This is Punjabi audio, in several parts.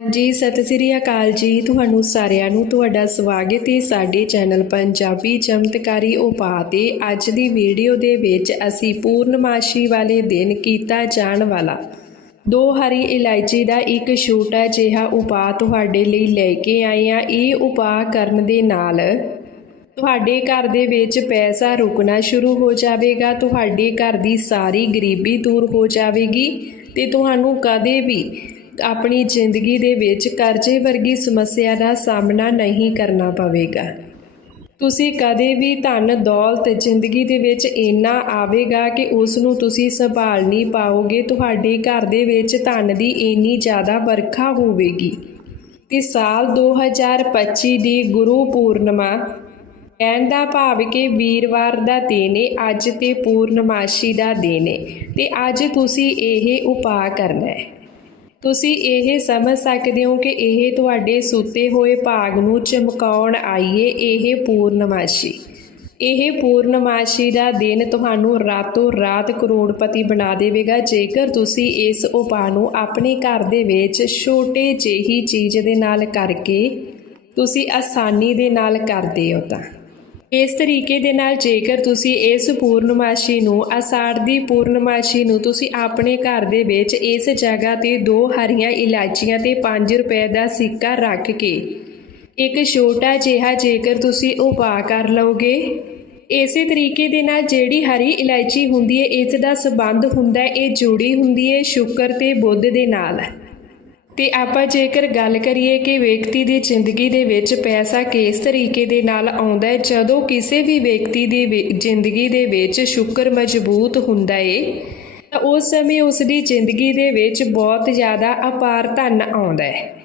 ਜੀ ਸਤਿ ਸ੍ਰੀ ਅਕਾਲ ਜੀ। ਤੁਹਾਨੂੰ ਸਾਰਿਆਂ ਨੂੰ ਤੁਹਾਡਾ ਸਵਾਗਤ ਹੈ ਸਾਡੇ ਚੈਨਲ ਪੰਜਾਬੀ ਚਮਤਕਾਰੀ ਉਪਾਅ ਤੇ। ਅੱਜ ਦੀ ਵੀਡੀਓ ਦੇ ਵਿੱਚ ਅਸੀਂ ਪੂਰਨਮਾਸ਼ੀ ਵਾਲੇ ਦਿਨ ਕੀਤਾ ਜਾਣ ਵਾਲਾ। ਦੋ ਹਰੀ ਇਲਾਇਚੀ ਦਾ ਇੱਕ ਛੋਟਾ ਜਿਹਾ ਉਪਾਅ ਤੁਹਾਡੇ ਲਈ ਲੈ ਕੇ ਆਏ ਹਾਂ। ਇਹ ਉਪਾਅ ਕਰਨ ਦੇ ਨਾਲ ਤੁਹਾਡੇ ਘਰ ਦੇ ਵਿੱਚ ਪੈਸਾ ਰੁਕਣਾ ਸ਼ੁਰੂ ਹੋ ਜਾਵੇਗਾ, ਤੁਹਾਡੇ ਘਰ ਦੀ ਸਾਰੀ ਗਰੀਬੀ ਦੂਰ ਹੋ ਜਾਵੇਗੀ ਤੇ ਤੁਹਾਨੂੰ ਕਦੇ ਵੀ ਆਪਣੀ ਜ਼ਿੰਦਗੀ ਦੇ ਵਿੱਚ ਕਰਜ਼ੇ ਵਰਗੀ ਸਮੱਸਿਆ ਦਾ ਸਾਹਮਣਾ ਨਹੀਂ ਕਰਨਾ ਪਵੇਗਾ। ਤੁਸੀਂ ਕਦੇ ਵੀ ਧਨ, ਦੌਲਤ ਜ਼ਿੰਦਗੀ ਦੇ ਵਿੱਚ ਇੰਨਾ ਆਵੇਗਾ ਕਿ ਉਸ ਨੂੰ ਤੁਸੀਂ ਸੰਭਾਲ ਨਹੀਂ ਪਾਓਗੇ, ਤੁਹਾਡੇ ਘਰ ਦੇ ਵਿੱਚ ਧਨ ਦੀ ਇੰਨੀ ਜ਼ਿਆਦਾ ਵਰਖਾ ਹੋਵੇਗੀ। ਤੇ ਸਾਲ 2025 ਦੀ ਗੁਰੂ ਪੂਰਨਿਮਾ ਕਹਿਣ ਦਾ ਭਾਵ ਕਿ ਵੀਰਵਾਰ ਦਾ ਦਿਨ ਹੈ ਅੱਜ ਤੇ ਪੂਰਨਮਾਸ਼ੀ ਦਾ ਦਿਨ ਹੈ ਤੇ ਅੱਜ ਤੁਸੀਂ ਇਹ ਉਪਾਅ ਕਰਨਾ ਹੈ ਤੁਸੀਂ ਇਹ ਸਮਝ ਸਕਦੇ ਹੋ ਕਿ ਇਹ ਤੁਹਾਡੇ ਸੁੱਤੇ ਹੋਏ ਭਾਗ ਨੂੰ ਚਮਕਾਉਣ ਆਈਏ ਇਹ ਪੂਰਨਮਾਸ਼ੀ। ਇਹ ਪੂਰਨਮਾਸ਼ੀ ਦਾ ਦਿਨ ਤੁਹਾਨੂੰ ਰਾਤੋਂ ਰਾਤ ਕਰੋੜਪਤੀ ਬਣਾ ਦੇਵੇਗਾ। ਜੇਕਰ ਤੁਸੀਂ ਇਸ ਉਪਾਅ ਨੂੰ ਆਪਣੇ ਘਰ ਦੇ ਵਿੱਚ ਛੋਟੇ ਜਿਹੀ ਚੀਜ਼ ਦੇ ਨਾਲ ਕਰਕੇ ਤੁਸੀਂ ਆਸਾਨੀ ਦੇ ਨਾਲ ਕਰਦੇ ਹੋ ਤਾਂ। ਇਸ ਤਰੀਕੇ ਦੇ ਨਾਲ ਜੇਕਰ ਤੁਸੀਂ ਇਸ ਪੂਰਨਮਾਸ਼ੀ ਨੂੰ ਆਸ਼ਾੜ ਦੀ ਪੂਰਨਮਾਸ਼ੀ ਨੂੰ ਤੁਸੀਂ ਆਪਣੇ ਘਰ ਦੇ ਵਿੱਚ ਇਸ ਜਗ੍ਹਾ ਤੇ ਦੋ ਹਰੀਆਂ ਇਲਾਚੀਆਂ ਤੇ 5 ਰੁਪਏ ਦਾ ਸਿੱਕਾ ਰੱਖ ਕੇ, ਇੱਕ ਛੋਟਾ ਜਿਹਾ ਜੇਕਰ ਤੁਸੀਂ ਉਪਾਅ ਕਰ ਲਓਗੇ। ਇਸੇ ਤਰੀਕੇ ਦੇ ਨਾਲ ਜਿਹੜੀ ਹਰੀ ਇਲਾਇਚੀ ਹੁੰਦੀ ਹੈ, ਇਸ ਦਾ ਸਬੰਧ ਹੁੰਦਾ ਹੈ, ਇਹ ਜੁੜੀ ਹੁੰਦੀ ਹੈ ਸ਼ੁਕਰ ਤੇ ਬੁੱਧ ਦੇ ਨਾਲ। ਤੇ ਆਪਾਂ ਜੇਕਰ ਗੱਲ ਕਰੀਏ ਕਿ ਵਿਅਕਤੀ ਦੀ ਜ਼ਿੰਦਗੀ ਦੇ ਵਿੱਚ ਪੈਸਾ ਕਿਸ ਤਰੀਕੇ ਦੇ ਨਾਲ ਆਉਂਦਾ ਹੈ, ਜਦੋਂ ਕਿਸੇ ਵੀ ਵਿਅਕਤੀ ਦੀ ਵਿ- ਜ਼ਿੰਦਗੀ ਦੇ ਵਿੱਚ ਸ਼ੁਕਰ ਮਜ਼ਬੂਤ ਹੁੰਦਾ ਏ, ਤਾਂ ਉਸ ਸਮੇਂ ਉਸ ਦੀ ਜ਼ਿੰਦਗੀ ਦੇ ਵਿੱਚ ਬਹੁਤ ਜ਼ਿਆਦਾ ਅਪਾਰ ਧਨ ਆਉਂਦਾ ਹੈ।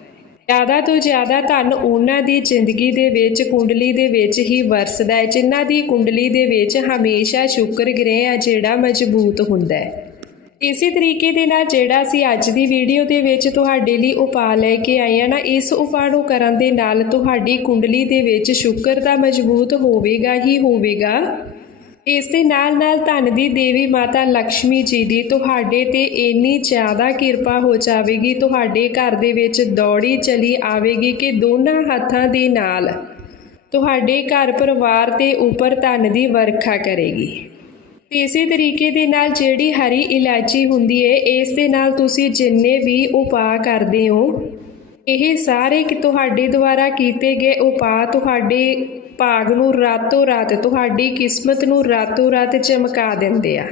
ਜ਼ਿਆਦਾ ਤੋਂ ਜ਼ਿਆਦਾ ਧਨ ਉਹਨਾਂ ਦੀ ਜ਼ਿੰਦਗੀ ਦੇ ਵਿੱਚ, ਕੁੰਡਲੀ ਦੇ ਵਿੱਚ ਹੀ ਵਰਸਦਾ ਹੈ, ਜਿਨ੍ਹਾਂ ਦੀ ਕੁੰਡਲੀ ਦੇ ਵਿੱਚ ਹਮੇਸ਼ਾ ਸ਼ੁਕਰ ਗ੍ਰਹਿ ਆ ਜਿਹੜਾ ਮਜ਼ਬੂਤ ਹੁੰਦਾ ਹੈ। ਇਸੇ ਤਰੀਕੇ ਦੇ ਨਾਲ ਜਿਹੜਾ ਅਸੀਂ ਅੱਜ ਦੀ ਵੀਡੀਓ ਦੇ ਵਿੱਚ ਤੁਹਾਡੇ ਲਈ ਉਪਾਅ ਲੈ ਕੇ ਆਏ ਆ ਨਾ, ਇਸ ਉਪਾਅ ਨੂੰ ਕਰਨ ਦੇ ਨਾਲ ਤੁਹਾਡੀ ਕੁੰਡਲੀ ਦੇ ਵਿੱਚ ਸ਼ੁਕਰ ਦਾ ਮਜ਼ਬੂਤ ਹੋਵੇਗਾ ਹੀ ਹੋਵੇਗਾ। ਇਸ ਦੇ ਨਾਲ ਨਾਲ ਧਨ ਦੀ ਦੇਵੀ ਮਾਤਾ ਲక్ష్ਮੀ ਜੀ ਦੀ ਤੁਹਾਡੇ ਤੇ ਇੰਨੀ ਜ਼ਿਆਦਾ ਕਿਰਪਾ ਹੋ ਜਾਵੇਗੀ, ਤੁਹਾਡੇ ਘਰ ਦੇ ਵਿੱਚ ਦੌੜੀ ਚਲੀ ਆਵੇਗੀ ਕਿ ਦੋਨਾਂ ਹੱਥਾਂ ਦੇ ਨਾਲ ਤੁਹਾਡੇ ਘਰ ਪਰਿਵਾਰ ਤੇ ਉੱਪਰ ਧਨ ਦੀ ਵਰਖਾ ਕਰੇਗੀ। ਤੇ ਇਸੇ ਤਰੀਕੇ ਦੇ ਨਾਲ ਜਿਹੜੀ ਹਰੀ ਇਲਾਚੀ ਹੁੰਦੀ ਹੈ ਇਸ ਦੇ ਨਾਲ ਤੁਸੀਂ ਜਿੰਨੇ ਵੀ ਉਪਾਅ ਕਰਦੇ ਹੋ, ਇਹ ਸਾਰੇ ਕਿ ਤੁਹਾਡੇ ਦੁਆਰਾ ਕੀਤੇ ਗਏ ਉਪਾਅ ਤੁਹਾਡੇ ਭਾਗ ਨੂੰ ਰਾਤੋਂ ਰਾਤ, ਤੁਹਾਡੀ ਕਿਸਮਤ ਨੂੰ ਰਾਤੋਂ ਰਾਤ ਚਮਕਾ ਦਿੰਦੇ ਆ।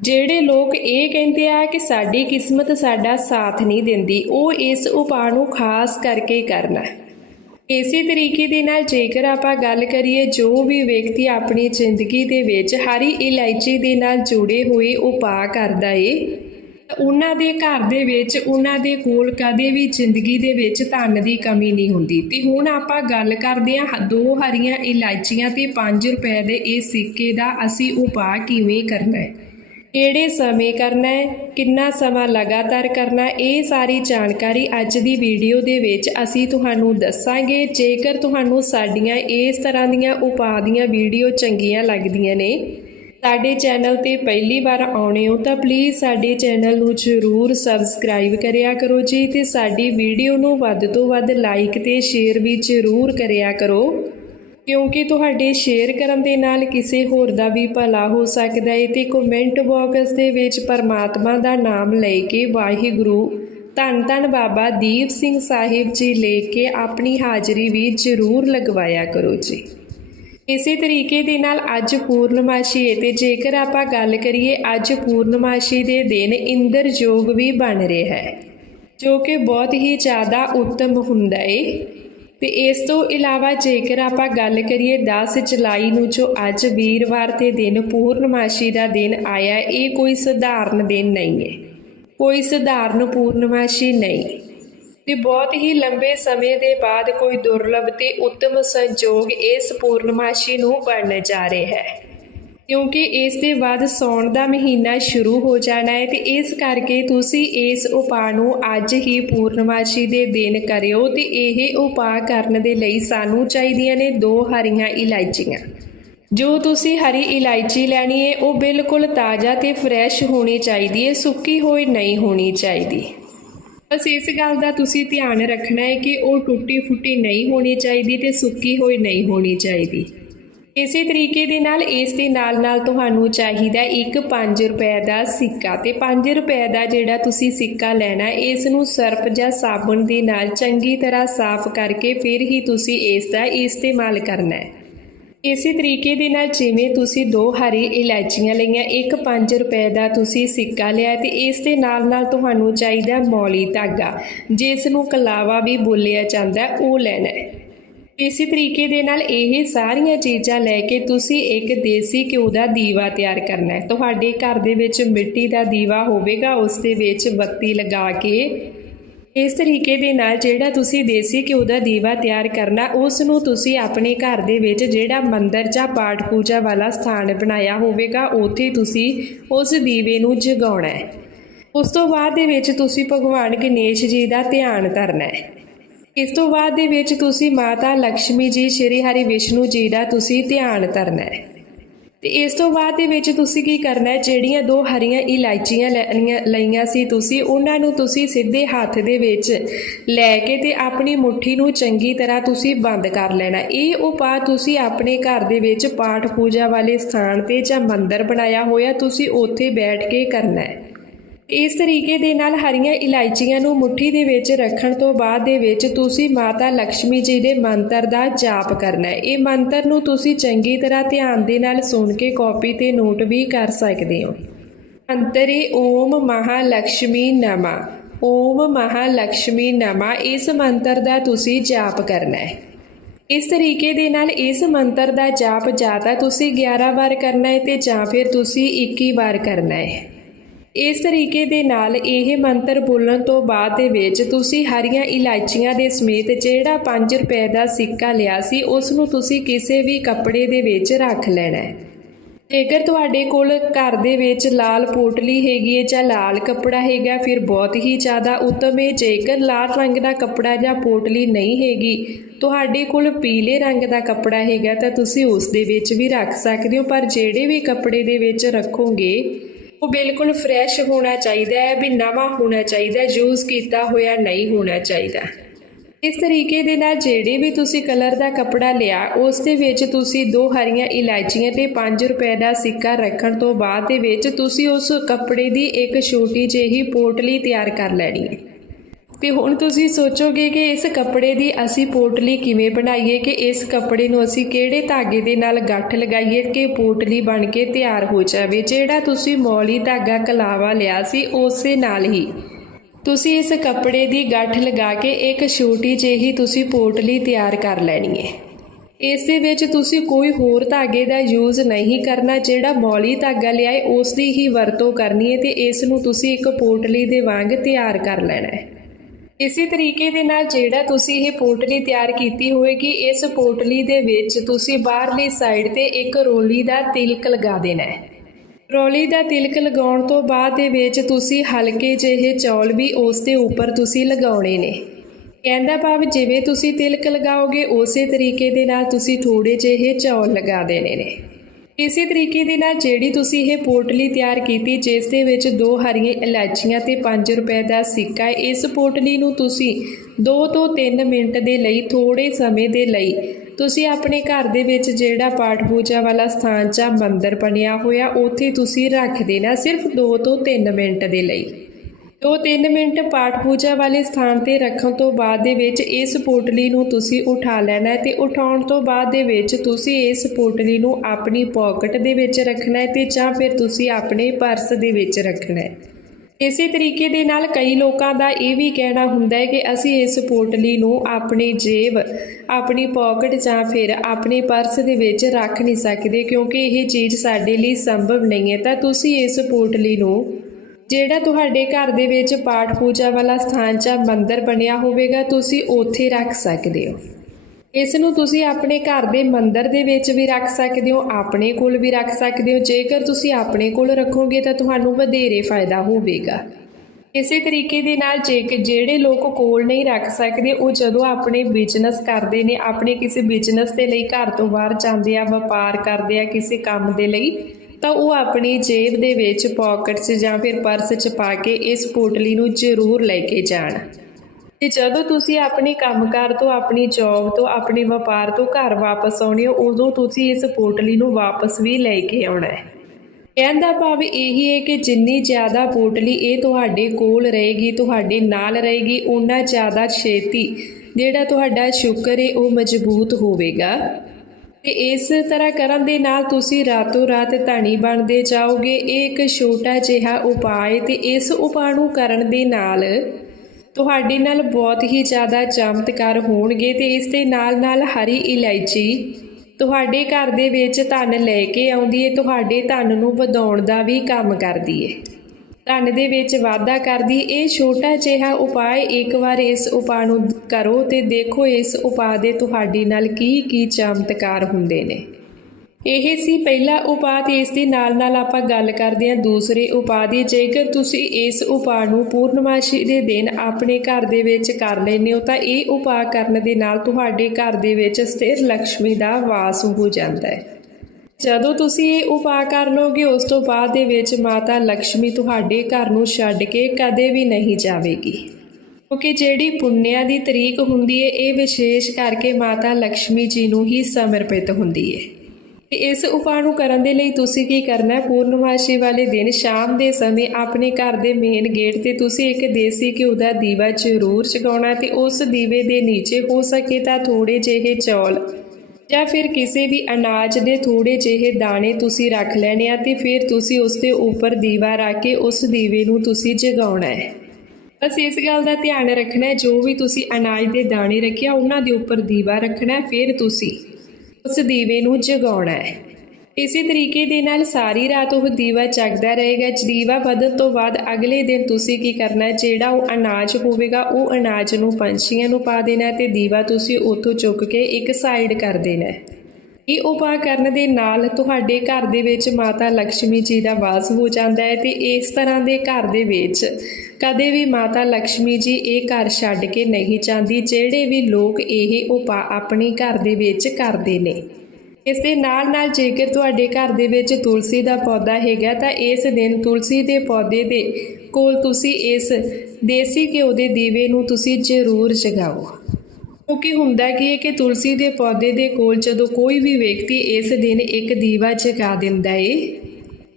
ਜਿਹੜੇ ਲੋਕ ਇਹ ਕਹਿੰਦੇ ਆ ਕਿ ਸਾਡੀ ਕਿਸਮਤ ਸਾਡਾ ਸਾਥ ਨਹੀਂ ਦਿੰਦੀ, ਉਹ ਇਸ ਉਪਾਅ ਨੂੰ ਖਾਸ ਕਰਕੇ ਕਰਨਾ। ਇਸੇ ਤਰੀਕੇ ਦੇ ਨਾਲ ਜੇਕਰ ਆਪਾਂ ਗੱਲ ਕਰੀਏ, ਜੋ ਵੀ ਵਿਅਕਤੀ ਆਪਣੀ ਜ਼ਿੰਦਗੀ ਦੇ ਵਿੱਚ ਹਰੀ ਇਲਾਇਚੀ ਦੇ ਨਾਲ ਜੁੜੇ ਹੋਏ ਉਪਾਅ ਕਰਦਾ ਏ ਤਾਂ ਉਹਨਾਂ ਦੇ ਘਰ ਦੇ ਵਿੱਚ, ਉਹਨਾਂ ਦੇ ਕੋਲ ਕਦੇ ਵੀ ਜ਼ਿੰਦਗੀ ਦੇ ਵਿੱਚ ਧਨ ਦੀ ਕਮੀ ਨਹੀਂ ਹੁੰਦੀ। ਤੇ ਹੁਣ ਆਪਾਂ ਗੱਲ ਕਰਦੇ ਹਾਂ, ਦੋ ਹਰੀਆਂ ਇਲਾਇਚੀਆਂ ਤੇ 5 ਰੁਪਏ ਦੇ ਇਹ ਸਿੱਕੇ ਦਾ ਅਸੀਂ ਉਪਾਅ ਕਿਵੇਂ ਕਰਨਾ ਹੈ। ਕਿਹੜੇ ਸਮੇਂ ਕਰਨਾ ਹੈ, ਕਿੰਨਾ ਸਮਾਂ ਲਗਾਤਾਰ ਕਰਨਾ, ਇਹ ਸਾਰੀ ਜਾਣਕਾਰੀ ਅੱਜ ਦੀ ਵੀਡੀਓ ਦੇ ਵਿੱਚ ਅਸੀਂ ਤੁਹਾਨੂੰ ਦੱਸਾਂਗੇ। ਜੇਕਰ ਤੁਹਾਨੂੰ ਸਾਡੀਆਂ ਇਸ ਤਰ੍ਹਾਂ ਦੀਆਂ ਉਪਾਅ ਦੀਆਂ ਵੀਡੀਓ ਚੰਗੀਆਂ ਲੱਗਦੀਆਂ ਨੇ, ਸਾਡੇ ਚੈਨਲ ਤੇ ਪਹਿਲੀ ਵਾਰ ਆਉਣੇ ਹੋ ਤਾਂ ਪਲੀਜ਼ ਸਾਡੇ ਚੈਨਲ ਨੂੰ ਜ਼ਰੂਰ ਸਬਸਕ੍ਰਾਈਬ ਕਰਿਆ ਕਰੋ ਜੀ ਤੇ ਸਾਡੀ ਵੀਡੀਓ ਨੂੰ ਵੱਧ ਤੋਂ ਵੱਧ ਲਾਈਕ ਤੇ ਸ਼ੇਅਰ ਵੀ ਜ਼ਰੂਰ ਕਰਿਆ ਕਰੋ। ਕਿਉਂਕਿ ਤੁਹਾਡੇ ਸ਼ੇਅਰ ਕਰਨ ਦੇ ਨਾਲ ਕਿਸੇ ਹੋਰ ਦਾ ਵੀ ਭਲਾ ਹੋ ਸਕਦਾ ਹੈ ਤੇ ਕਮੈਂਟ ਬਾਕਸ ਦੇ ਵਿੱਚ ਪਰਮਾਤਮਾ ਦਾ ਨਾਮ ਲੈ ਕੇ ਵਾਹਿਗੁਰੂ, ਧੰਨ ਧੰਨ ਬਾਬਾ ਦੀਪ ਸਿੰਘ ਸਾਹਿਬ ਜੀ ਲੈ ਕੇ ਆਪਣੀ ਹਾਜ਼ਰੀ ਵੀ ਜ਼ਰੂਰ ਲਗਵਾਇਆ ਕਰੋ ਜੀ। ਇਸੇ ਤਰੀਕੇ ਦੇ ਨਾਲ ਅੱਜ ਪੂਰਨਮਾਸ਼ੀ ਹੈ ਤੇ ਜੇਕਰ ਆਪਾਂ ਗੱਲ ਕਰੀਏ, ਅੱਜ ਪੂਰਨਮਾਸ਼ੀ ਦੇ ਦਿਨ ਇੰਦਰ ਯੋਗ ਵੀ ਬਣ ਰਿਹਾ ਹੈ, ਜੋ ਕਿ ਬਹੁਤ ਹੀ ਜ਼ਿਆਦਾ ਉੱਤਮ ਹੁੰਦਾ ਹੈ। ਤੇ ਇਸ ਤੋਂ ਇਲਾਵਾ ਜੇਕਰ ਆਪਾਂ ਗੱਲ ਕਰੀਏ 10 ਜੁਲਾਈ ਨੂੰ ਜੋ ਅੱਜ ਵੀਰਵਾਰ ਦੇ ਦਿਨ ਪੂਰਨਮਾਸ਼ੀ ਦਾ ਦਿਨ ਆਇਆ, ਇਹ ਕੋਈ ਸਧਾਰਨ ਦਿਨ ਨਹੀਂ ਹੈ। ਕੋਈ ਸਧਾਰਨ ਪੂਰਨਮਾਸ਼ੀ ਨਹੀਂ। ਤੇ ਬਹੁਤ ਹੀ ਲੰਬੇ ਸਮੇਂ ਦੇ ਬਾਅਦ ਕੋਈ ਦੁਰਲਭ ਤੇ ਉੱਤਮ ਸੰਜੋਗ ਇਸ ਪੂਰਨਮਾਸ਼ੀ ਨੂੰ ਬਣਨ ਜਾ ਰਿਹਾ ਹੈ। ਕਿਉਂਕਿ ਇਸ ਦੇ ਬਾਅਦ ਸੌਣ ਦਾ ਮਹੀਨਾ ਸ਼ੁਰੂ ਹੋ ਜਾਣਾ ਹੈ ਤੇ ਇਸ ਕਰਕੇ ਤੁਸੀਂ ਇਸ ਉਪਾਅ ਨੂੰ ਅੱਜ ਹੀ ਪੂਰਨਮਾਸ਼ੀ ਦੇ ਦਿਨ ਕਰਿਓ ਤੇ ਇਹ ਉਪਾਅ ਕਰਨ ਦੇ ਲਈ ਸਾਨੂੰ ਚਾਹੀਦੀਆਂ ਨੇ ਦੋ ਹਰੀਆਂ ਇਲਾਇਚੀਆਂ। ਜੋ ਤੁਸੀਂ ਹਰੀ ਇਲਾਇਚੀ ਲੈਣੀ ਹੈ, ਉਹ ਬਿਲਕੁਲ ਤਾਜ਼ਾ ਤੇ ਫਰੈਸ਼ ਹੋਣੀ ਚਾਹੀਦੀ ਹੈ, ਸੁੱਕੀ ਹੋਈ ਨਹੀਂ ਹੋਣੀ ਚਾਹੀਦੀ। ਬਸ ਇਸ ਗੱਲ ਦਾ ਤੁਸੀਂ ਧਿਆਨ ਰੱਖਣਾ ਹੈ ਕਿ ਉਹ ਟੁੱਟੀ ਫੁੱਟੀ ਨਹੀਂ ਹੋਣੀ ਚਾਹੀਦੀ ਤੇ ਸੁੱਕੀ ਹੋਈ ਨਹੀਂ ਹੋਣੀ ਚਾਹੀਦੀ। ਇਸੇ ਤਰੀਕੇ ਦੇ ਨਾਲ ਇਸ ਦੇ ਨਾਲ ਨਾਲ ਤੁਹਾਨੂੰ ਚਾਹੀਦਾ ਇੱਕ 5 ਰੁਪਏ ਦਾ ਸਿੱਕਾ ਤੇ 5 ਰੁਪਏ ਦਾ ਜਿਹੜਾ ਤੁਸੀਂ ਸਿੱਕਾ ਲੈਣਾ, ਇਸ ਨੂੰ ਸਰਫ ਜਾਂ ਸਾਬਣ ਦੇ ਨਾਲ ਚੰਗੀ ਤਰ੍ਹਾਂ ਸਾਫ਼ ਕਰਕੇ ਫਿਰ ਹੀ ਤੁਸੀਂ ਇਸ ਦਾ ਇਸਤੇਮਾਲ ਕਰਨਾ ਹੈ। ਇਸੇ ਤਰੀਕੇ ਦੇ ਨਾਲ ਜਿਵੇਂ ਤੁਸੀਂ ਦੋ ਹਰੀ ਇਲਾਇਚੀਆਂ ਲਈਆਂ, ਇੱਕ 5 ਰੁਪਏ ਦਾ ਤੁਸੀਂ ਸਿੱਕਾ ਲਿਆ ਤੇ ਇਸ ਦੇ ਨਾਲ ਨਾਲ ਤੁਹਾਨੂੰ ਚਾਹੀਦਾ ਮੌਲੀ ਧਾਗਾ, ਜਿਸ ਨੂੰ ਕਲਾਵਾ ਵੀ ਬੋਲਿਆ ਜਾਂਦਾ ਉਹ ਲੈਣਾ ਹੈ। ਇਸੇ ਤਰੀਕੇ ਦੇ ਨਾਲ ਇਹ ਸਾਰੀਆਂ ਚੀਜ਼ਾਂ ਲੈ ਕੇ ਤੁਸੀਂ ਇੱਕ ਦੇਸੀ ਘਿਓ ਦਾ ਦੀਵਾ ਤਿਆਰ ਕਰਨਾ ਹੈ। ਤੁਹਾਡੇ ਘਰ ਦੇ ਵਿੱਚ ਮਿੱਟੀ ਦਾ ਦੀਵਾ ਹੋਵੇਗਾ, ਉਸ ਦੇ ਵਿੱਚ ਬੱਤੀ ਲਗਾ ਕੇ। ਇਸ ਤਰੀਕੇ ਦੇ ਨਾਲ ਜਿਹੜਾ ਤੁਸੀਂ ਦੇਸੀ ਘਿਓ ਦਾ ਦੀਵਾ ਤਿਆਰ ਕਰਨਾ, ਉਸ ਨੂੰ ਤੁਸੀਂ ਆਪਣੇ ਘਰ ਦੇ ਵਿੱਚ ਜਿਹੜਾ ਮੰਦਰ ਜਾਂ ਪਾਠ ਪੂਜਾ ਵਾਲਾ ਸਥਾਨ ਬਣਾਇਆ ਹੋਵੇਗਾ, ਉੱਥੇ ਤੁਸੀਂ ਉਸ ਦੀਵੇ ਨੂੰ ਜਗਾਉਣਾ ਹੈ। ਉਸ ਤੋਂ ਬਾਅਦ ਦੇ ਵਿੱਚ ਤੁਸੀਂ ਭਗਵਾਨ ਗਣੇਸ਼ ਜੀ ਦਾ ਧਿਆਨ ਕਰਨਾ ਹੈ। ਇਸ ਤੋਂ ਬਾਅਦ ਦੇ ਵਿੱਚ ਤੁਸੀਂ ਮਾਤਾ ਲక్ష్ਮੀ ਜੀ, ਸ਼੍ਰੀ ਹਰੀ ਵਿਸ਼ਨੂੰ ਜੀ ਦਾ ਤੁਸੀਂ ਧਿਆਨ ਕਰਨਾ ਹੈ। ਤੇ ਇਸ ਤੋਂ ਬਾਅਦ ਦੇ ਵਿੱਚ ਤੁਸੀਂ ਕੀ ਕਰਨਾ ਹੈ? ਜਿਹੜੀਆਂ ਦੋ ਹਰੀਆਂ ਇਲਾਇਚੀਆਂ ਲੈਣੀਆਂ ਲਈਆਂ ਸੀ ਤੁਸੀਂ, ਉਹਨਾਂ ਨੂੰ ਤੁਸੀਂ ਸਿੱਧੇ ਹੱਥ ਦੇ ਵਿੱਚ ਲੈ ਕੇ ਤੇ ਆਪਣੀ ਮੁਠੀ ਨੂੰ ਚੰਗੀ ਤਰ੍ਹਾਂ ਤੁਸੀਂ ਬੰਦ ਕਰ ਲੈਣਾ ਇਹ ਉਪਾਅ ਤੁਸੀਂ ਆਪਣੇ ਘਰ ਦੇ ਵਿੱਚ ਪਾਠ ਪੂਜਾ ਵਾਲੇ ਸਥਾਨ ਤੇ ਜਾਂ ਮੰਦਿਰ ਬਣਾਇਆ ਹੋਇਆ ਤੁਸੀਂ ਉੱਥੇ ਬੈਠ ਕੇ ਕਰਨਾ ਹੈ। ਇਸ ਤਰੀਕੇ ਦੇ ਨਾਲ ਹਰੀਆਂ ਇਲਾਇਚੀਆਂ ਨੂੰ ਮੁੱਠੀ ਦੇ ਵਿੱਚ ਰੱਖਣ ਤੋਂ ਬਾਅਦ ਦੇ ਵਿੱਚ ਤੁਸੀਂ ਮਾਤਾ ਲక్ష్ਮੀ ਜੀ ਦੇ ਮੰਤਰ ਦਾ ਜਾਪ ਕਰਨਾ ਹੈ। ਇਹ ਮੰਤਰ ਨੂੰ ਤੁਸੀਂ ਚੰਗੀ ਤਰ੍ਹਾਂ ਧਿਆਨ ਦੇ ਨਾਲ ਸੁਣ ਕੇ ਕਾਪੀ ਤੇ ਨੋਟ ਵੀ ਕਰ ਸਕਦੇ ਹੋ। ਮੰਤਰੇ ਓਮ ਮਹਾ ਲక్ష్ਮੀ ਨਮਾ। ਓਮ ਮਹਾ ਲక్ష్ਮੀ ਨਮਾ। ਇਸ ਮੰਤਰ ਦਾ ਤੁਸੀਂ ਜਾਪ ਕਰਨਾ ਹੈ। ਇਸ ਤਰੀਕੇ ਦੇ ਨਾਲ ਇਸ ਮੰਤਰ ਦਾ ਜਾਪ ਜਾਂ ਤਾਂ ਤੁਸੀਂ 11 ਵਾਰ ਕਰਨਾ ਹੈ ਤੇ ਜਾਂ ਫਿਰ ਤੁਸੀਂ 21 ਵਾਰ ਕਰਨਾ ਹੈ। ਇਸ ਤਰੀਕੇ ਦੇ ਨਾਲ ਇਹ ਮੰਤਰ ਬੋਲਣ ਤੋਂ ਬਾਅਦ ਦੇ ਵਿੱਚ ਤੁਸੀਂ ਹਰੀਆਂ ਇਲਾਇਚੀਆਂ ਦੇ ਸਮੇਤ ਜਿਹੜਾ 5 ਰੁਪਏ ਦਾ ਸਿੱਕਾ ਲਿਆ ਸੀ, ਉਸ ਨੂੰ ਤੁਸੀਂ ਕਿਸੇ ਵੀ ਕੱਪੜੇ ਦੇ ਵਿੱਚ ਰੱਖ ਲੈਣਾ ਹੈ। ਜੇਕਰ ਤੁਹਾਡੇ ਕੋਲ ਘਰ ਦੇ ਵਿੱਚ ਲਾਲ ਪੋਟਲੀ ਹੈਗੀ ਹੈ ਜਾਂ ਲਾਲ ਕੱਪੜਾ ਹੈਗਾ, ਫਿਰ ਬਹੁਤ ਹੀ ਜ਼ਿਆਦਾ ਉੱਤਮ ਹੈ। ਜੇਕਰ ਲਾਲ ਰੰਗ ਦਾ ਕੱਪੜਾ ਜਾਂ ਪੋਟਲੀ ਨਹੀਂ ਹੈਗੀ, ਤੁਹਾਡੇ ਕੋਲ ਪੀਲੇ ਰੰਗ ਦਾ ਕੱਪੜਾ ਹੈਗਾ ਤਾਂ ਤੁਸੀਂ ਉਸ ਦੇ ਵਿੱਚ ਵੀ ਰੱਖ ਸਕਦੇ ਹੋ, ਪਰ ਜਿਹੜੇ ਵੀ ਕੱਪੜੇ ਦੇ ਵਿੱਚ ਰੱਖੋਗੇ ਉਹ ਬਿਲਕੁਲ ਫਰੈਸ਼ ਹੋਣਾ ਚਾਹੀਦਾ ਹੈ, ਵੀ ਨਵਾਂ ਹੋਣਾ ਚਾਹੀਦਾ ਯੂਜ਼ ਕੀਤਾ ਹੋਇਆ ਨਹੀਂ ਹੋਣਾ ਚਾਹੀਦਾ। ਇਸ ਤਰੀਕੇ ਦੇ ਨਾਲ ਜਿਹੜੇ ਵੀ ਤੁਸੀਂ ਕਲਰ ਦਾ ਕੱਪੜਾ ਲਿਆ, ਉਸ ਦੇ ਵਿੱਚ ਤੁਸੀਂ ਦੋ ਹਰੀਆਂ ਇਲਾਇਚੀਆਂ ਤੇ 5 ਰੁਪਏ ਦਾ ਸਿੱਕਾ ਰੱਖਣ ਤੋਂ ਬਾਅਦ ਦੇ ਵਿੱਚ ਤੁਸੀਂ ਉਸ ਕੱਪੜੇ ਦੀ ਇੱਕ ਛੋਟੀ ਜਿਹੀ ਪੋਟਲੀ ਤਿਆਰ ਕਰ ਲੈਣੀ ਹੈ। ਤੇ ਹੁਣ ਤੁਸੀਂ ਸੋਚੋਗੇ ਕਿ ਇਸ ਕੱਪੜੇ ਦੀ ਅਸੀਂ ਪੋਟਲੀ ਕਿਵੇਂ ਬਣਾਈਏ, ਕਿ ਇਸ ਕੱਪੜੇ ਨੂੰ ਅਸੀਂ ਕਿਹੜੇ ਧਾਗੇ ਦੇ ਨਾਲ ਗੱਠ ਲਗਾਈਏ ਕਿ ਪੋਟਲੀ ਬਣ ਕੇ ਤਿਆਰ ਹੋ ਜਾਵੇ। ਜਿਹੜਾ ਤੁਸੀਂ ਮੌਲੀ ਧਾਗਾ ਕਲਾਵਾ ਲਿਆ ਸੀ, ਉਸੇ ਨਾਲ ਹੀ। ਤੁਸੀਂ ਇਸ ਕੱਪੜੇ ਦੀ ਗੱਠ ਲਗਾ ਕੇ ਇੱਕ ਛੋਟੀ ਜਿਹੀ ਤੁਸੀਂ ਪੋਟਲੀ ਤਿਆਰ ਕਰ ਲੈਣੀ ਹੈ ਇਸ ਦੇ ਵਿੱਚ ਤੁਸੀਂ ਕੋਈ ਹੋਰ ਧਾਗੇ ਦਾ ਯੂਜ਼ ਨਹੀਂ ਕਰਨਾ, ਜਿਹੜਾ ਮੌਲੀ ਧਾਗਾ ਲਿਆਏ, ਉਸ ਦੀ ਹੀ ਵਰਤੋਂ ਕਰਨੀ ਹੈ ਤੇ ਇਸ ਨੂੰ ਤੁਸੀਂ ਇੱਕ ਪੋਟਲੀ ਦੇ ਵਾਂਗ ਤਿਆਰ ਕਰ ਲੈਣਾ ਹੈ ਇਸੇ ਤਰੀਕੇ ਦੇ ਨਾਲ ਜਿਹੜਾ ਤੁਸੀਂ ਇਹ ਪੋਟਲੀ ਤਿਆਰ ਕੀਤੀ ਹੋਏਗੀ ਇਸ ਪੋਟਲੀ ਦੇ ਵਿੱਚ ਤੁਸੀਂ ਬਾਹਰਲੀ ਸਾਈਡ ਤੇ ਇੱਕ ਰੋਲੀ ਦਾ ਤਿਲਕ ਲਗਾ ਦੇਣਾ ਹੈ। ਰੋਲੀ ਦਾ ਤਿਲਕ ਲਗਾਉਣ ਤੋਂ ਬਾਅਦ ਦੇ ਵਿੱਚ ਤੁਸੀਂ ਹਲਕੇ ਜਿਹੇ ਚੌਲ ਵੀ ਉਸ ਦੇ ਉੱਪਰ ਤੁਸੀਂ ਲਗਾਉਣੇ ਨੇ। ਕਹਿੰਦਾ ਭਾਵ ਜਿਵੇਂ ਤੁਸੀਂ ਤਿਲਕ ਲਗਾਓਗੇ, ਉਸੇ ਤਰੀਕੇ ਦੇ ਨਾਲ ਤੁਸੀਂ ਥੋੜੇ ਜਿਹੇ ਚੌਲ ਲਗਾ ਦੇਣੇ ਨੇ। ਇਸੇ ਤਰੀਕੇ ਦੇ ਨਾਲ ਜਿਹੜੀ ਤੁਸੀਂ ਇਹ ਪੋਟਲੀ ਤਿਆਰ ਕੀਤੀ, ਜਿਸ ਦੇ ਵਿੱਚ ਦੋ ਹਰੀਆਂ ਇਲਾਇਚੀਆਂ ਤੇ 5 ਰੁਪਏ ਦਾ ਸਿੱਕਾ ਇਸ ਪੋਟਲੀ ਨੂੰ ਤੁਸੀਂ 2 ਤੋਂ 3 ਮਿੰਟ ਦੇ ਲਈ ਥੋੜੇ ਸਮੇਂ ਦੇ ਲਈ ਤੁਸੀਂ ਆਪਣੇ ਘਰ ਦੇ ਵਿੱਚ ਜਿਹੜਾ ਪਾਠ ਪੂਜਾ ਵਾਲਾ ਸਥਾਨ ਜਾਂ ਮੰਦਿਰ ਬਣਿਆ ਹੋਇਆ, ਉੱਥੇ ਤੁਸੀਂ ਰੱਖ ਦੇਣਾ ਸਿਰਫ 2 ਤੋਂ 3 ਮਿੰਟ ਦੇ ਲਈ। 2-3 ਮਿੰਟ ਪਾਠ ਪੂਜਾ ਵਾਲੇ ਸਥਾਨ ਤੇ ਰੱਖਣ ਤੋਂ ਬਾਅਦ ਦੇ ਵਿੱਚ ਇਸ ਪੋਟਲੀ ਨੂੰ ਤੁਸੀਂ ਉਠਾ ਲੈਣਾ ਹੈ ਤੇ ਉਠਾਉਣ ਤੋਂ ਬਾਅਦ ਦੇ ਵਿੱਚ ਤੁਸੀਂ ਇਸ ਪੋਟਲੀ ਨੂੰ ਆਪਣੀ ਪਾਕਟ ਦੇ ਵਿੱਚ ਰੱਖਣਾ ਹੈ ਤੇ ਜਾਂ ਫਿਰ ਤੁਸੀਂ ਆਪਣੇ ਪਰਸ ਦੇ ਵਿੱਚ ਰੱਖਣਾ ਹੈ। ਇਸੇ ਤਰੀਕੇ ਦੇ ਨਾਲ ਕਈ ਲੋਕਾਂ ਦਾ ਇਹ ਵੀ ਕਹਿਣਾ ਹੁੰਦਾ ਹੈ ਕਿ ਅਸੀਂ ਇਸ ਪੋਟਲੀ ਨੂੰ ਆਪਣੀ ਜੇਬ, ਆਪਣੀ ਪਾਕਟ ਜਾਂ ਫਿਰ ਆਪਣੇ ਪਰਸ ਦੇ ਵਿੱਚ ਰੱਖ ਨਹੀਂ ਸਕਦੇ ਕਿਉਂਕਿ ਇਹ ਚੀਜ਼ ਸਾਡੇ ਲਈ ਸੰਭਵ ਨਹੀਂ ਹੈ। ਤਾਂ ਤੁਸੀਂ ਇਸ ਪੋਟਲੀ ਨੂੰ ਜਿਹੜਾ ਤੁਹਾਡੇ ਘਰ ਦੇ ਵਿੱਚ ਪਾਠ ਪੂਜਾ ਵਾਲਾ ਸਥਾਨ ਜਾਂ ਮੰਦਿਰ ਬਣਿਆ ਹੋਵੇਗਾ, ਤੁਸੀਂ ਉੱਥੇ ਰੱਖ ਸਕਦੇ ਹੋ। ਇਸ ਨੂੰ ਤੁਸੀਂ ਆਪਣੇ ਘਰ ਦੇ ਮੰਦਿਰ ਦੇ ਵਿੱਚ ਵੀ ਰੱਖ ਸਕਦੇ ਹੋ, ਆਪਣੇ ਕੋਲ ਵੀ ਰੱਖ ਸਕਦੇ ਹੋ। ਜੇਕਰ ਤੁਸੀਂ ਆਪਣੇ ਕੋਲ ਰੱਖੋਗੇ ਤਾਂ ਤੁਹਾਨੂੰ ਵਧੇਰੇ ਫਾਇਦਾ ਹੋਵੇਗਾ। ਇਸੇ ਤਰੀਕੇ ਦੇ ਨਾਲ ਜੇ ਜਿਹੜੇ ਲੋਕ ਕੋਲ ਨਹੀਂ ਰੱਖ ਸਕਦੇ, ਉਹ ਜਦੋਂ ਆਪਣੇ ਬਿਜ਼ਨਸ ਕਰਦੇ ਨੇ, ਆਪਣੇ ਕਿਸੇ ਬਿਜ਼ਨਸ ਦੇ ਲਈ ਘਰ ਤੋਂ ਬਾਹਰ ਜਾਂਦੇ ਆ, ਵਪਾਰ ਕਰਦੇ ਆ, ਕਿਸੇ ਕੰਮ ਦੇ ਲਈ ਤਾਂ ਉਹ ਆਪਣੀ ਜੇਬ ਦੇ ਵਿੱਚ ਪਾਕਟ 'ਚ ਜਾਂ ਫਿਰ ਪਰਸ 'ਚ ਪਾ ਕੇ ਇਸ ਪੋਟਲੀ ਨੂੰ ਜ਼ਰੂਰ ਲੈ ਕੇ ਜਾਣ। ਤੇ ਜਦੋਂ ਤੁਸੀਂ ਆਪਣੇ ਕੰਮਕਾਰ ਤੋਂ, ਆਪਣੀ ਜੌਬ ਤੋਂ, ਆਪਣੇ ਵਪਾਰ ਤੋਂ ਘਰ ਵਾਪਸ ਆਉਣੇ ਹੋ, ਉਦੋਂ ਤੁਸੀਂ ਇਸ ਪੋਟਲੀ ਨੂੰ ਵਾਪਸ ਵੀ ਲੈ ਕੇ ਆਉਣਾ ਹੈ। ਕਹਿਣ ਦਾ ਭਾਵ ਇਹੀ ਹੈ ਕਿ ਜਿੰਨੀ ਜ਼ਿਆਦਾ ਪੋਟਲੀ ਇਹ ਤੁਹਾਡੇ ਕੋਲ ਰਹੇਗੀ, ਤੁਹਾਡੇ ਨਾਲ ਰਹੇਗੀ ਉਨਾ ਜ਼ਿਆਦਾ ਛੇਤੀ ਜਿਹੜਾ ਤੁਹਾਡਾ ਸ਼ੁਕਰ ਹੈ ਉਹ ਮਜ਼ਬੂਤ ਹੋਵੇਗਾ। ਤੇ ਇਸ ਤਰ੍ਹਾਂ ਕਰਨ ਦੇ ਨਾਲ ਤੁਸੀਂ ਰਾਤੋਂ ਰਾਤ ਧਨੀ ਬਣਦੇ ਜਾਓਗੇ। ਇਹ ਇੱਕ ਛੋਟਾ ਜਿਹਾ ਉਪਾਅ ਹੈ ਤੇ ਇਸ ਉਪਾਅ ਨੂੰ ਕਰਨ ਦੇ ਨਾਲ ਤੁਹਾਡੇ ਨਾਲ ਬਹੁਤ ਹੀ ਜ਼ਿਆਦਾ ਚਮਤਕਾਰ ਹੋਣਗੇ ਤੇ ਇਸ ਦੇ ਨਾਲ ਨਾਲ ਹਰੀ ਇਲਾਇਚੀ ਤੁਹਾਡੇ ਘਰ ਦੇ ਵਿੱਚ ਧਨ ਲੈ ਕੇ ਆਉਂਦੀ ਹੈ ਤੁਹਾਡੇ ਧਨ ਨੂੰ ਵਧਾਉਣ ਦਾ ਵੀ ਕੰਮ ਕਰਦੀ ਹੈ ਧਨ ਦੇ ਵਿੱਚ ਵਾਧਾ ਕਰਦੀ, ਇਹ ਛੋਟਾ ਜਿਹਾ ਉਪਾਅ ਇੱਕ ਵਾਰ ਇਸ ਉਪਾਅ ਨੂੰ ਕਰੋ ਤੇ ਦੇਖੋ ਇਸ ਉਪਾਅ ਦੇ ਤੁਹਾਡੀ ਨਾਲ ਕੀ ਕੀ ਚਮਤਕਾਰ ਹੁੰਦੇ ਨੇ। ਇਹ ਸੀ ਪਹਿਲਾ ਉਪਾਅ ਤੇ ਇਸ ਦੇ ਨਾਲ ਨਾਲ ਆਪਾਂ ਗੱਲ ਕਰਦੇ ਹਾਂ ਦੂਸਰੇ ਉਪਾਅ ਦੀ। ਜੇਕਰ ਤੁਸੀਂ ਇਸ ਉਪਾਅ ਨੂੰ ਪੂਰਨਮਾਸ਼ੀ ਦੇ ਦਿਨ ਆਪਣੇ ਘਰ ਦੇ ਵਿੱਚ ਕਰ ਲੈਂਦੇ ਹੋ, ਤਾਂ ਇਹ ਉਪਾਅ ਕਰਨ ਦੇ ਨਾਲ ਤੁਹਾਡੇ ਘਰ ਦੇ ਵਿੱਚ ਸਥਿਰ ਲక్ష్ਮੀ ਦਾ ਵਾਸ ਹੋ ਜਾਂਦਾ ਹੈ। ਜਦੋਂ ਤੁਸੀਂ ਇਹ ਉਪਾਅ ਕਰ ਲੋਗੇ ਉਸ ਤੋਂ ਬਾਅਦ ਦੇ ਵਿੱਚ ਮਾਤਾ ਲక్ష్ਮੀ ਤੁਹਾਡੇ ਘਰ ਨੂੰ ਛੱਡ ਕੇ ਕਦੇ ਵੀ ਨਹੀਂ ਜਾਵੇਗੀ। ਕਿਉਂਕਿ ਜਿਹੜੀ ਪੁੰਨਿਆ ਦੀ ਤਰੀਕ ਹੁੰਦੀ ਹੈ ਇਹ ਵਿਸ਼ੇਸ਼ ਕਰਕੇ ਮਾਤਾ ਲక్ష్ਮੀ ਜੀ ਨੂੰ ਹੀ ਸਮਰਪਿਤ ਹੁੰਦੀ ਹੈ ਤੇ ਇਸ ਉਪਾਅ ਨੂੰ ਕਰਨ ਦੇ ਲਈ ਤੁਸੀਂ ਕੀ ਕਰਨਾ ਹੈ ਪੂਰਨਮਾਸ਼ੀ ਵਾਲੇ ਦਿਨ ਸ਼ਾਮ ਦੇ ਸਮੇਂ ਆਪਣੇ ਘਰ ਦੇ ਮੇਨ ਗੇਟ ਤੇ ਤੁਸੀਂ ਇੱਕ ਦੇਸੀ ਘਿਓ ਦਾ ਦੀਵਾ ਜ਼ਰੂਰ ਜਗਾਉਣਾ ਤੇ ਉਸ ਦੀਵੇ ਦੇ ਨੀਚੇ ਹੋ ਸਕੇ ਤਾਂ ਥੋੜੇ ਜਿਹੇ ਚੌਲ ਜਾਂ ਫਿਰ ਕਿਸੇ ਵੀ ਅਨਾਜ ਦੇ ਥੋੜੇ ਜਿਹੇ ਦਾਣੇ ਤੁਸੀਂ ਰੱਖ ਲੈਣੇ ਆ ਤੇ ਫਿਰ ਤੁਸੀਂ ਉਸ ਦੇ ਉੱਪਰ ਦੀਵਾ ਰੱਖ ਕੇ ਉਸ ਦੀਵੇ ਨੂੰ ਤੁਸੀਂ ਜਗਾਉਣਾ ਹੈ। ਬਸ ਇਸ ਗੱਲ ਦਾ ਧਿਆਨ ਰੱਖਣਾ ਹੈ, ਜੋ ਵੀ ਤੁਸੀਂ ਅਨਾਜ ਦੇ ਦਾਣੇ ਰੱਖਿਆ ਉਹਨਾਂ ਦੇ ਉੱਪਰ ਦੀਵਾ ਰੱਖਣਾ ਹੈ, ਫਿਰ ਤੁਸੀਂ ਉਸ ਦੀਵੇ ਨੂੰ ਜਗਾਉਣਾ ਹੈ। ਇਸੇ ਤਰੀਕੇ ਦੇ ਨਾਲ ਸਾਰੀ ਰਾਤ ਉਹ ਦੀਵਾ ਜਗਦਾ ਰਹੇਗਾ। ਦੀਵਾ ਬਦਲ ਤੋਂ ਬਾਅਦ ਅਗਲੇ ਦਿਨ ਤੁਸੀਂ ਕੀ ਕਰਨਾ ਹੈ ਜਿਹੜਾ ਉਹ ਅਨਾਜ ਹੋਵੇਗਾ, ਉਹ ਅਨਾਜ ਨੂੰ ਪੰਛੀਆਂ ਨੂੰ ਪਾ ਦੇਣਾ ਤੇ ਦੀਵਾ ਤੁਸੀਂ ਉੱਥੋਂ ਚੁੱਕ ਕੇ ਇੱਕ ਸਾਈਡ ਕਰ ਦੇਣਾ। ਹੈ ਇਹ ਉਪਾਅ ਕਰਨ ਦੇ ਨਾਲ ਤੁਹਾਡੇ ਘਰ ਦੇ ਵਿੱਚ ਮਾਤਾ ਲక్ష్ਮੀ ਜੀ ਦਾ ਵਾਸ ਹੋ ਜਾਂਦਾ ਹੈ ਤੇ ਇਸ ਤਰ੍ਹਾਂ ਦੇ ਘਰ ਦੇ ਵਿੱਚ ਕਦੇ ਵੀ ਮਾਤਾ ਲక్ష్ਮੀ ਜੀ ਇਹ ਘਰ ਛੱਡ ਕੇ ਨਹੀਂ ਜਾਂਦੀ, ਜਿਹੜੇ ਵੀ ਲੋਕ ਇਹ ਉਪਾਅ ਆਪਣੇ ਘਰ ਦੇ ਵਿੱਚ ਕਰਦੇ ਨੇ। ਇਸ ਦੇ ਨਾਲ ਨਾਲ ਜੇਕਰ ਤੁਹਾਡੇ ਘਰ ਦੇ ਵਿੱਚ ਤੁਲਸੀ ਦਾ ਪੌਦਾ ਹੈਗਾ ਤਾਂ ਇਸ ਦਿਨ ਤੁਲਸੀ ਦੇ ਪੌਦੇ ਦੇ ਕੋਲ ਤੁਸੀਂ ਇਸ ਦੇਸੀ ਘਿਓ ਦੇ ਦੀਵੇ ਨੂੰ ਤੁਸੀਂ ਜ਼ਰੂਰ ਜਗਾਓ। ਕਿਉਂਕਿ ਹੁੰਦਾ ਕੀ ਹੈ ਕਿ ਤੁਲਸੀ ਦੇ ਪੌਦੇ ਦੇ ਕੋਲ ਜਦੋਂ ਕੋਈ ਵੀ ਵਿਅਕਤੀ ਇਸ ਦਿਨ ਇੱਕ ਦੀਵਾ ਜਗਾ ਦਿੰਦਾ ਏ,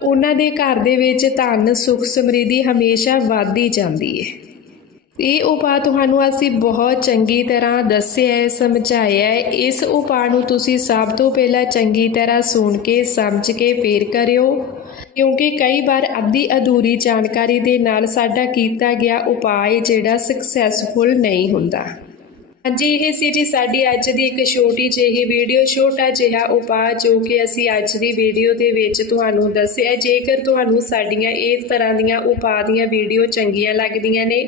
ਉਹਨਾਂ ਦੇ ਘਰ ਦੇ ਵਿੱਚ ਧਨ, ਸੁਖ, ਸਮਰਿੱਧੀ ਹਮੇਸ਼ਾ ਵੱਧਦੀ ਜਾਂਦੀ ਏ। ਇਹ ਉਪਾਅ ਤੁਹਾਨੂੰ ਅਸੀਂ ਬਹੁਤ ਚੰਗੀ ਤਰ੍ਹਾਂ ਦੱਸਿਆ ਹੈ, ਸਮਝਾਇਆ ਹੈ। ਇਸ ਉਪਾਅ ਨੂੰ ਤੁਸੀਂ ਸਭ ਤੋਂ ਪਹਿਲਾਂ ਚੰਗੀ ਤਰ੍ਹਾਂ ਸੁਣ ਕੇ, ਸਮਝ ਕੇ ਫੇਰ ਕਰਿਓ। ਕਿਉਂਕਿ ਕਈ ਵਾਰ ਅੱਧੀ ਅਧੂਰੀ ਜਾਣਕਾਰੀ ਦੇ ਨਾਲ ਸਾਡਾ ਕੀਤਾ ਗਿਆ ਉਪਾਅ ਜਿਹੜਾ ਸਕਸੈਸਫੁਲ ਨਹੀਂ ਹੁੰਦਾ। ਹਾਂਜੀ, ਇਹ ਸੀ ਜੀ ਸਾਡੀ ਅੱਜ ਦੀ ਇੱਕ ਛੋਟੀ ਜਿਹੀ ਵੀਡੀਓ, ਛੋਟਾ ਜਿਹਾ ਉਪਾਅ ਜੋ ਕਿ ਅਸੀਂ ਅੱਜ ਦੀ ਵੀਡੀਓ ਦੇ ਵਿੱਚ ਤੁਹਾਨੂੰ ਦੱਸਿਆ। ਜੇਕਰ ਤੁਹਾਨੂੰ ਸਾਡੀਆਂ ਇਸ ਤਰ੍ਹਾਂ ਦੀਆਂ ਉਪਾਅ ਦੀਆਂ ਵੀਡੀਓ ਚੰਗੀਆਂ ਲੱਗਦੀਆਂ ਨੇ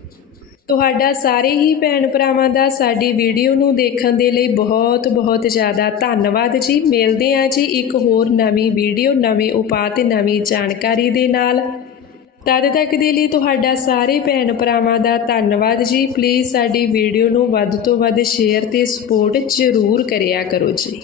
ਤੁਹਾਡਾ ਸਾਰੇ ਹੀ ਭੈਣ ਭਰਾਵਾਂ ਦਾ ਸਾਡੀ ਵੀਡੀਓ ਨੂੰ ਦੇਖਣ ਦੇ ਲਈ ਬਹੁਤ ਬਹੁਤ ਜ਼ਿਆਦਾ ਧੰਨਵਾਦ ਜੀ। ਮਿਲਦੇ ਹਾਂ ਜੀ ਇੱਕ ਹੋਰ ਨਵੀਂ ਵੀਡੀਓ, ਨਵੇਂ ਉਪਾਅ ਤੇ ਨਵੀਂ ਜਾਣਕਾਰੀ ਦੇ ਨਾਲ। ਤਦ ਤੱਕ ਦੇ ਲਈ ਤੁਹਾਡਾ ਸਾਰੇ ਭੈਣ ਭਰਾਵਾਂ ਦਾ ਧੰਨਵਾਦ ਜੀ। ਪਲੀਜ਼ ਸਾਡੀ ਵੀਡੀਓ ਨੂੰ ਵੱਧ ਤੋਂ ਵੱਧ ਸ਼ੇਅਰ ਤੇ ਸਪੋਰਟ ਜ਼ਰੂਰ ਕਰਿਆ ਕਰੋ ਜੀ।